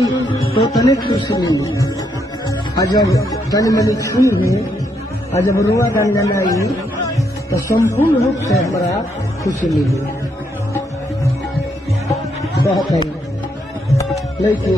तो तने खुश मिली जब तन मनी छुई हुई जब रुआ गंगन आई तो संपूर्ण रूप से हमारा खुशी मिली बहुत है लेकिन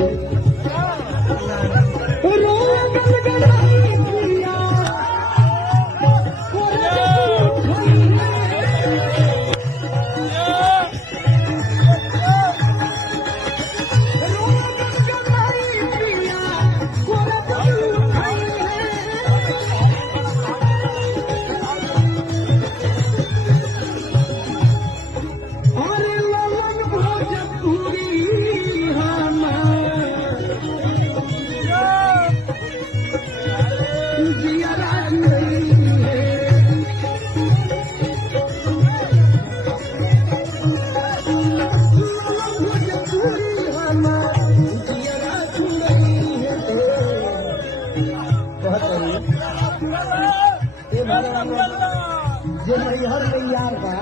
जो मैहर में यार बा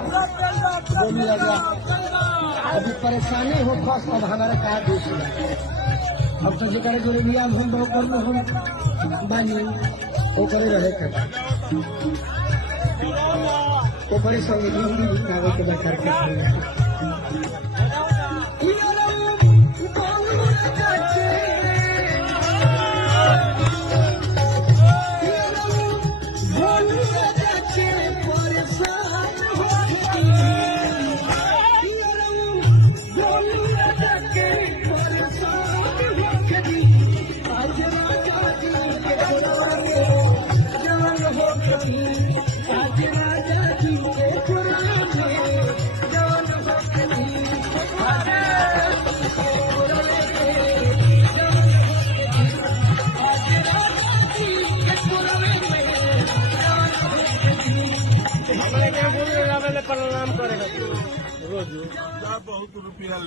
अभी परेशानी हो फर्स्ट अब हमारा का दोष अब तो जगह जो लिया हम बानी ओकरे रहे कर ओकरे संग हिंदी कागज के बकर के प्रणाम करेगा रोज बहुत रुपया